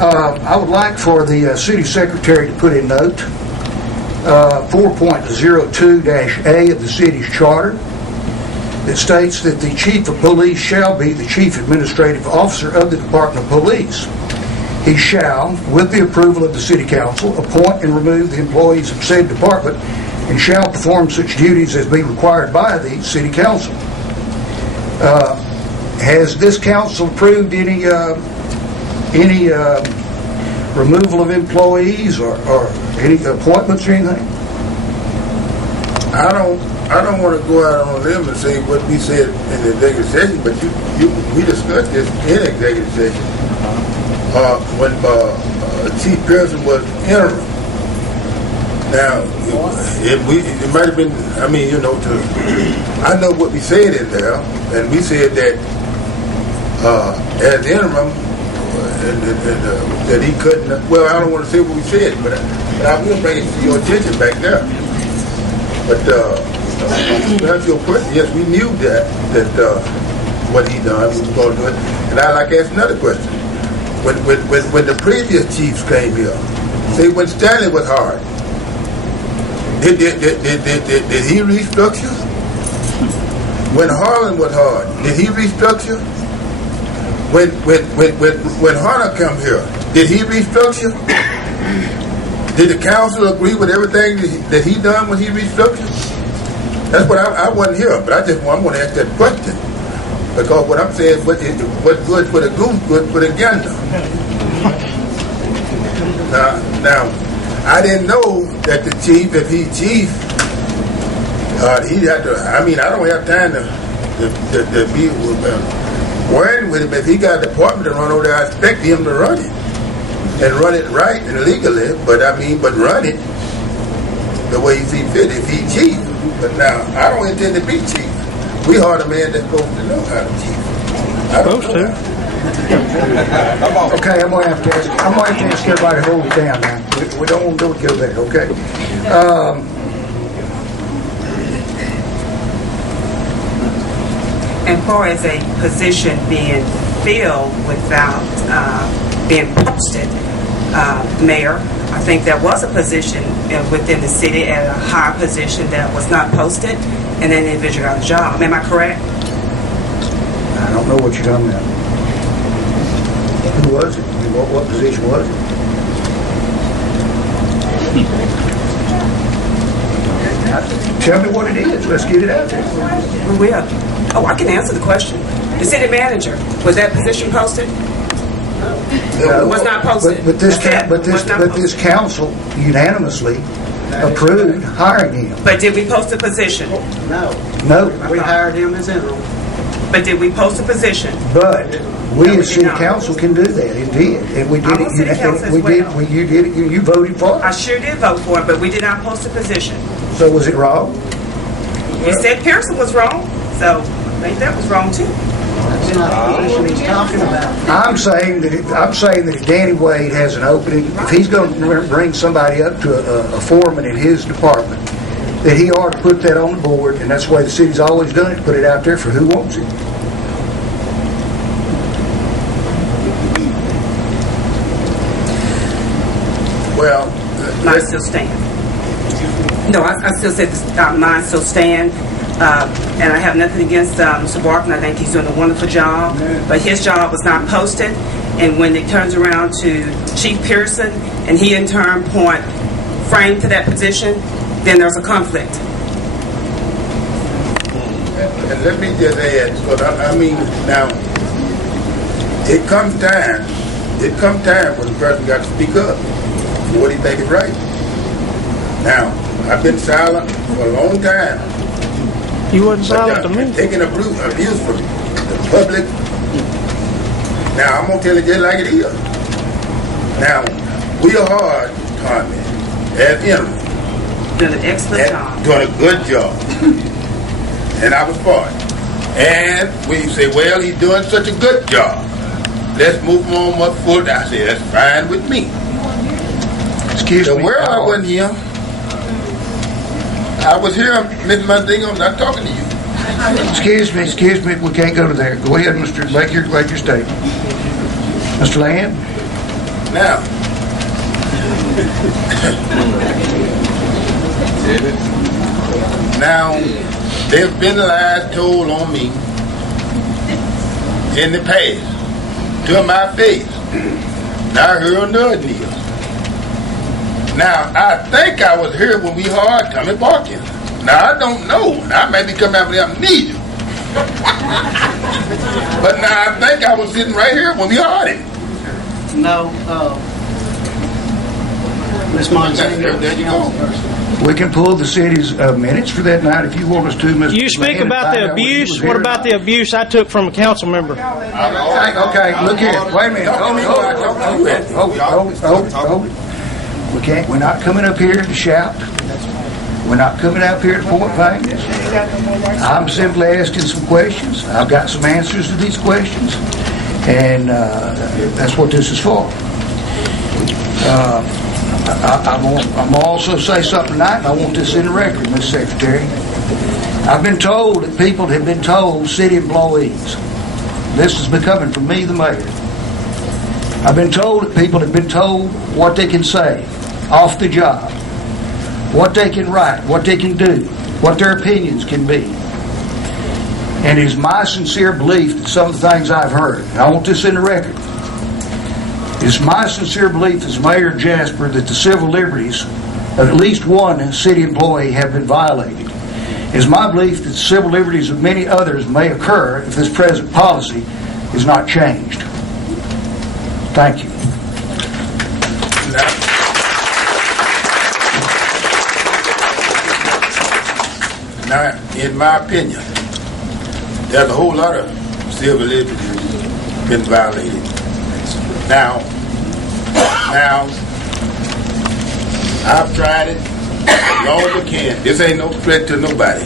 I would like for the city secretary to put a note 4.02-A of the city's charter that states that the chief of police shall be the chief administrative officer of the Department of Police. He shall, with the approval of the city council, appoint and remove the employees of said department and shall perform such duties as be required by the city council. Has this council approved any removal of employees or any appointments or anything? I don't want to go out on a limb and say what we said in the executive session, but we discussed this in executive session when Chief Pearson was interim. Now, it might have been, I know what we said in there, and we said that as interim, that he couldn't, well, I don't want to say what we said, but I will bring it to your attention back there. But to answer your question, yes, we knew that what he done, we were going to do it. And I'd like to ask another question. When the previous chiefs came here, say when Stanley was hard, did he restructure? When Harlan was hard, did he restructure? When Hunter come here, did he restructure? Did the council agree with everything that he done when he restructured? That's what I wasn't here, but I want to ask that question. Because what I'm saying, what's good for the goose, good for the gander. Now, I didn't know that the chief, if he's chief, he'd have to, I don't have time to be worrying with him. If he got a department to run over there, I expect him to run it. And run it right and legally, but run it the way he see fit if he's chief. But now, I don't intend to be chief. We are the man that's supposed to know how to chief. Supposed to. Okay, I'm gonna have to ask everybody to hold it down now. We don't want to go there, okay? As far as a position being filled without being posted, Mayor, I think there was a position within the city at a higher position that was not posted, and that individual got a job. Am I correct? I don't know what you're talking about. Who was it? What position was it? Tell me what it is. Let's get it out there. We will. Oh, I can answer the question. The city manager, was that position posted? It was not posted. But this council unanimously approved hiring him. But did we post a position? No. We hired him as interim. But did we post a position? But we as city council can do that. It did, and we did it. You did it. You voted for it. I sure did vote for it, but we did not post a position. So was it wrong? You said Pearson was wrong, so I think that was wrong too. That's not the position he's talking about. I'm saying that if Danny Wade has an opening, if he's going to bring somebody up to a foreman in his department, that he ought to put that on the board, and that's the way the city's always done it. Put it out there for who wants it. Well, Mine still stand. No, I still say mine still stand. And I have nothing against Mr. Barton. I think he's doing a wonderful job. But his job was not posted. And when it turns around to Chief Pearson, and he in turn point framed to that position, then there's a conflict. and let me just add, because now, it comes time when the person got to speak up for what he think is right. Now, I've been silent for a long time. You wasn't silent to me. Taking abuse from the public. Now, I'm going to tell it just like it is. Now, we are hard, Tommy, as interim. Doing an excellent job. Doing a good job. And I was part. And when you say, well, he's doing such a good job, let's move him on up forward. I say, that's fine with me. Excuse me. Where I wasn't here. I was here, Miss Mandingo, I'm not talking to you. Excuse me, we can't go to there. Go ahead, Mr. Make your statement. Mr. Land? Now, there's been lies told on me in the past to my face. Now I heard another deal. Now, I think I was here when we heard Tommy barking. Now, I don't know. Now, I may be coming out with amnesia. But now, I think I was sitting right here when we heard it. No, Ms. Monsignor. There you go. We can pull the city's minutes for that night if you want us to, Mr. You speak about the abuse. What about the abuse I took from a council member? Okay, look here. Wait a minute. Hold it. We can't. We're not coming up here to shout. We're not coming up here to point fingers. I'm simply asking some questions. I've got some answers to these questions, and that's what this is for. I'm also say something tonight, and I want this in the record, Mr. Secretary. I've been told that people have been told, city employees, this is coming from me, the mayor. I've been told that people have been told what they can say off the job, what they can write, what they can do, what their opinions can be. And it is my sincere belief that some of the things I've heard, and I want this in the record, it's my sincere belief as Mayor of Jasper that the civil liberties of at least one city employee have been violated. It's my belief that the civil liberties of many others may occur if this present policy is not changed. Thank you. Now, in my opinion, there's a whole lot of civil liberties been violated. Now, I've tried it as long as I can. This ain't no threat to nobody.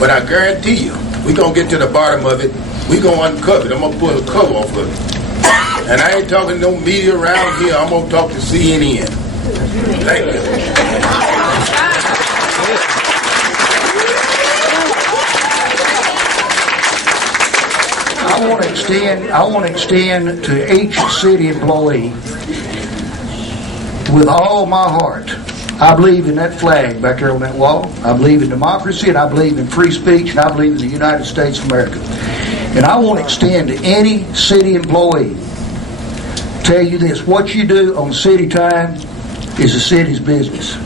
But I guarantee you, we're going to get to the bottom of it. We're going to uncover it. I'm going to pull the cover off of it. And I ain't talking to no media around here. I'm going to talk to CNN. Thank you. I want to extend to each city employee with all my heart. I believe in that flag back there on that wall. I believe in democracy, and I believe in free speech, and I believe in the United States of America. And I want to extend to any city employee, tell you this, what you do on city time is the city's business,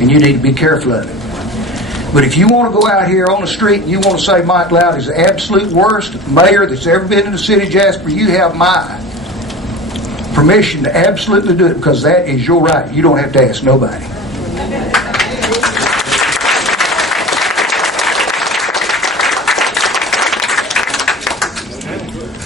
and you need to be careful of it. But if you want to go out here on the street and you want to say Mike Lout is the absolute worst mayor that's ever been in the city of Jasper, you have my permission to absolutely do it, because that is your right. You don't have to ask nobody.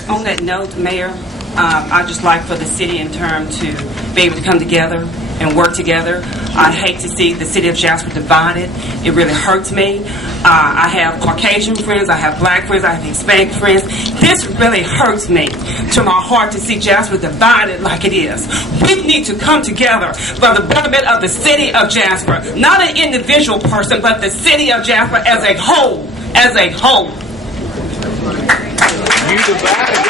On that note, Mayor, I'd just like for the city in turn to be able to come together and work together. I hate to see the city of Jasper divided. It really hurts me. I have Caucasian friends, I have black friends, I have Hispanic friends. This really hurts me to my heart to see Jasper divided like it is. We need to come together for the betterment of the city of Jasper. Not an individual person, but the city of Jasper as a whole. As a whole. You divided it.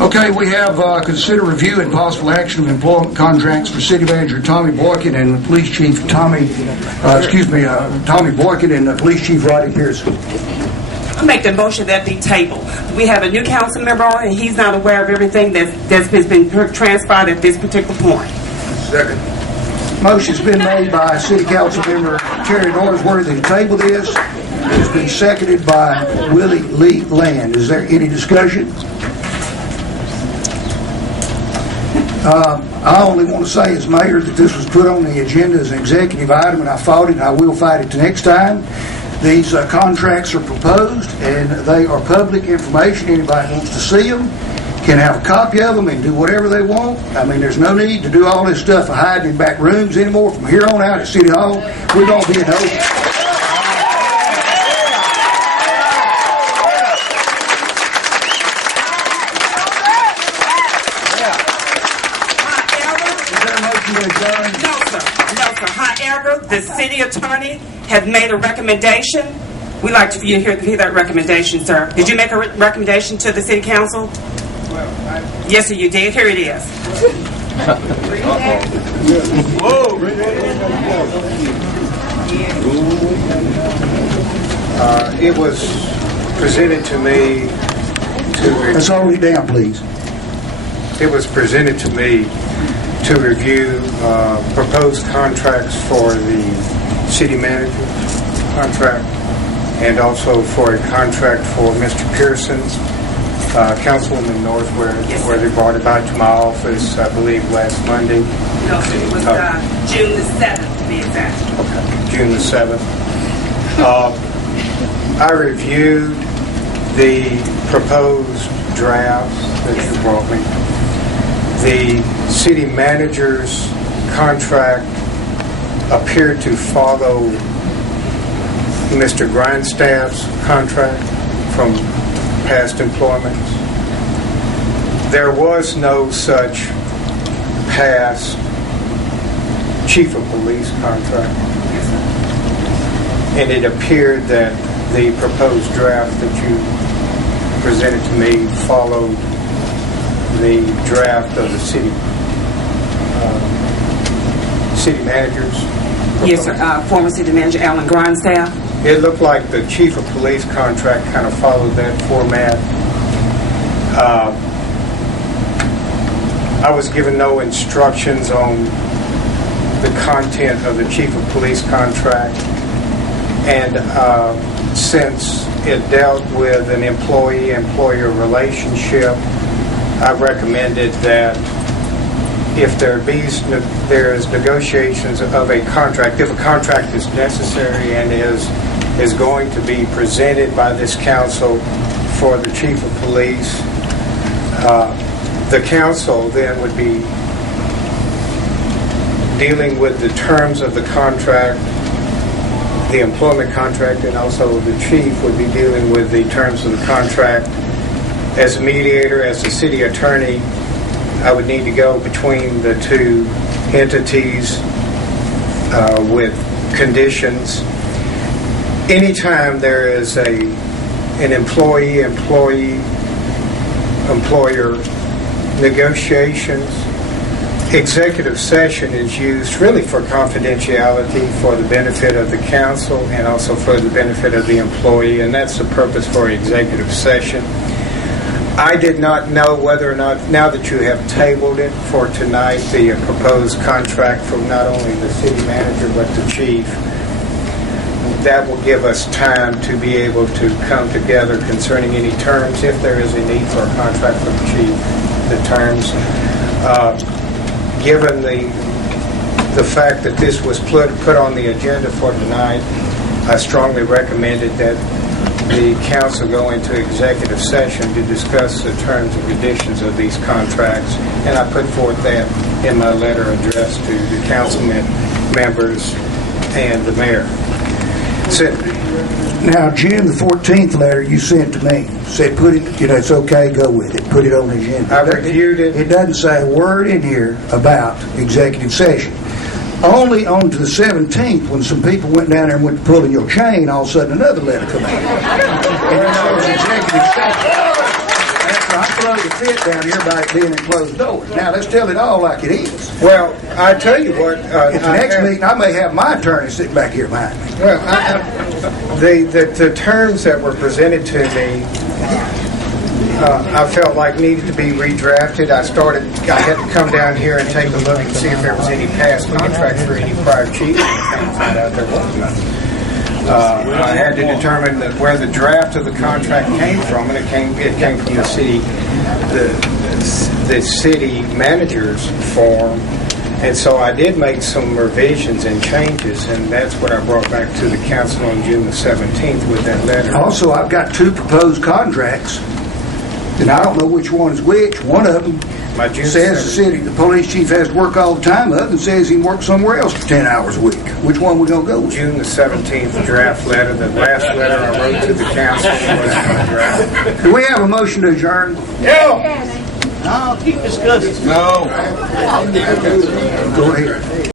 Okay, we have consider review and possible action of employment contracts for City Manager Tommy Boykin and Police Chief Tommy Boykin and Police Chief Roddy Pearson. I make the motion that be tabled. We have a new council member on, and he's not aware of everything that's been transpired at this particular point. Second. Motion's been made by City Council Member Terry Norsworthy to table this. It's been seconded by Willie Lee Land. Is there any discussion? I only want to say as mayor that this was put on the agenda as an executive item, and I fought it, and I will fight it the next time. These contracts are proposed, and they are public information. Anybody wants to see them can have a copy of them and do whatever they want. I mean, there's no need to do all this stuff of hiding in back rooms anymore. From here on out at City Hall, we're going to be in open. No, sir. However, the city attorney has made a recommendation We'd like for you to hear that recommendation, sir. Did you make a recommendation to the city council? Yes, sir, you did. Here it is. It was presented to me Let's hold it down, please. It was presented to me to review proposed contracts for the city manager contract and also for a contract for Mr. Pearson's. Councilwoman Norsworthy brought it back to my office, I believe, last Monday. No, it was June the 7th, to be exact. Okay, June the 7th. I reviewed the proposed drafts that you brought me. The city manager's contract appeared to follow Mr. Grindstaff's contract from past employments. There was no such past chief of police contract. And it appeared that the proposed draft that you presented to me followed the draft of the city manager's proposal. Yes, sir. Former city manager Alan Grindstaff. It looked like the chief of police contract kind of followed that format. I was given no instructions on the content of the chief of police contract, and since it dealt with an employee-employer relationship, I recommended that if there's negotiations of a contract, if a contract is necessary and is going to be presented by this council for the chief of police, the council then would be dealing with the terms of the contract, the employment contract, and also the chief would be dealing with the terms of the contract. As a mediator, as a city attorney, I would need to go between the two entities with conditions. Anytime there is an employee-employer negotiations, executive session is used really for confidentiality, for the benefit of the council and also for the benefit of the employee, and that's the purpose for executive session. I did not know whether or not, now that you have tabled it for tonight, the proposed contract from not only the city manager but the chief, that will give us time to be able to come together concerning any terms, if there is a need for a contract for the chief, the terms. Given the fact that this was put on the agenda for tonight, I strongly recommended that the council go into executive session to discuss the terms and conditions of these contracts, and I put forth that in my letter addressed to the council members and the mayor. Now, June the 14th letter you sent to me said put it, it's okay, go with it, put it on the agenda. I reviewed it. It doesn't say a word in here about executive session. Only on to the 17th, when some people went down there and went to pulling your chain, all of a sudden another letter come out. And it says executive session. After I closed the fit down here by it being in closed doors. Now, let's tell it all like it is. Well, I tell you what. At the next meeting, I may have my attorney sitting back here behind me. Well, the terms that were presented to me, I felt like needed to be redrafted. I had to come down here and take a look and see if there was any past contract for any prior chief. I found out there was none. I had to determine where the draft of the contract came from, and it came from the city manager's form. And so I did make some revisions and changes, and that's what I brought back to the council on June the 17th with that letter. Also, I've got two proposed contracts, and I don't know which one's which. One of them says the police chief has to work all the time. The other says he can work somewhere else for 10 hours a week. Which one we going to go with? June the 17th draft letter. The last letter I wrote to the council was my draft. Do we have a motion to adjourn? No, keep discussing. No. Go ahead.